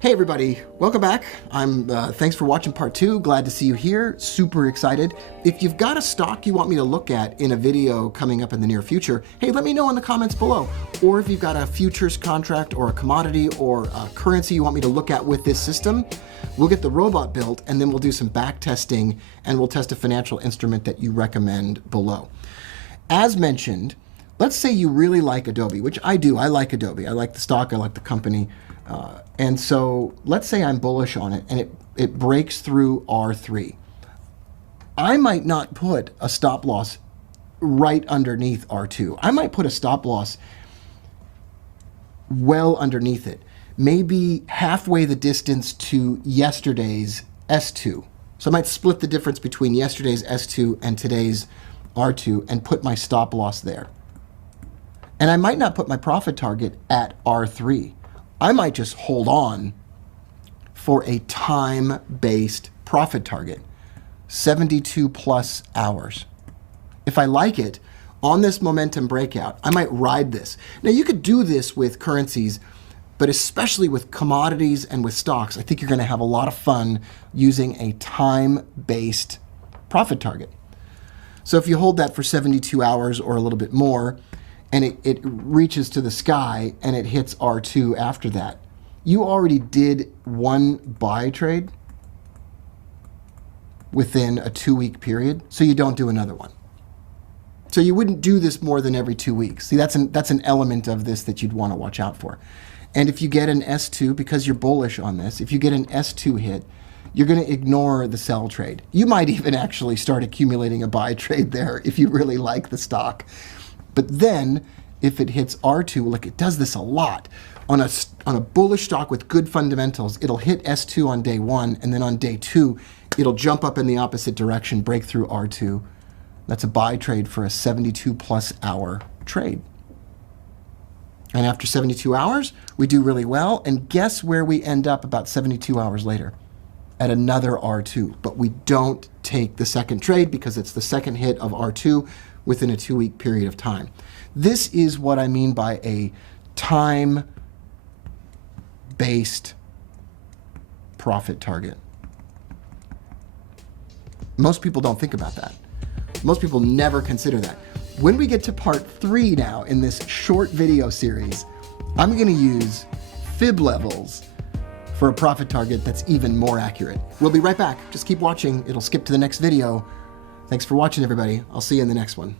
Hey everybody, welcome back. Thanks for watching part 2. Glad to see you here. Super excited. If you've got a stock you want me to look at in a video coming up in the near future, hey, let me know in the comments below. Or if you've got a futures contract or a commodity or a currency you want me to look at with this system, we'll get the robot built and then we'll do some back testing and we'll test a financial instrument that you recommend below. As mentioned, let's say you really like Adobe, which I do. I like Adobe. I like the stock. I like the company. And so let's say I'm bullish on it and it breaks through R3. I might not put a stop loss right underneath R2. I might put a stop loss well underneath it, maybe halfway the distance to yesterday's S2. So I might split the difference between yesterday's S2 and today's R2 and put my stop loss there. And I might not put my profit target at R3. I might just hold on for a time-based profit target, 72 plus hours. If I like it, on this momentum breakout, I might ride this. Now you could do this with currencies, but especially with commodities and with stocks, I think you're gonna have a lot of fun using a time-based profit target. So if you hold that for 72 hours or a little bit more, and it reaches to the sky and it hits R2 after that, you already did one buy trade within a 2-week period, so you don't do another one. So you wouldn't do this more than every 2 weeks. See, that's an element of this that you'd want to watch out for. And if you get an S2, because you're bullish on this, if you get an S2 hit, you're going to ignore the sell trade. You might even actually start accumulating a buy trade there if you really like the stock. But then, if it hits R2, like it does this a lot, on a bullish stock with good fundamentals, it'll hit S2 on day 1, and then on day 2, it'll jump up in the opposite direction, break through R2. That's a buy trade for a 72 plus hour trade. And after 72 hours, we do really well, and guess where we end up about 72 hours later? At another R2. But we don't take the second trade because it's the second hit of R2 within a 2-week period of time. This is what I mean by a time-based profit target. Most people don't think about that. Most people never consider that. When we get to part 3 now in this short video series, I'm going to use fib levels for a profit target that's even more accurate. We'll be right back. Just keep watching. It'll skip to the next video. Thanks for watching, everybody. I'll see you in the next one.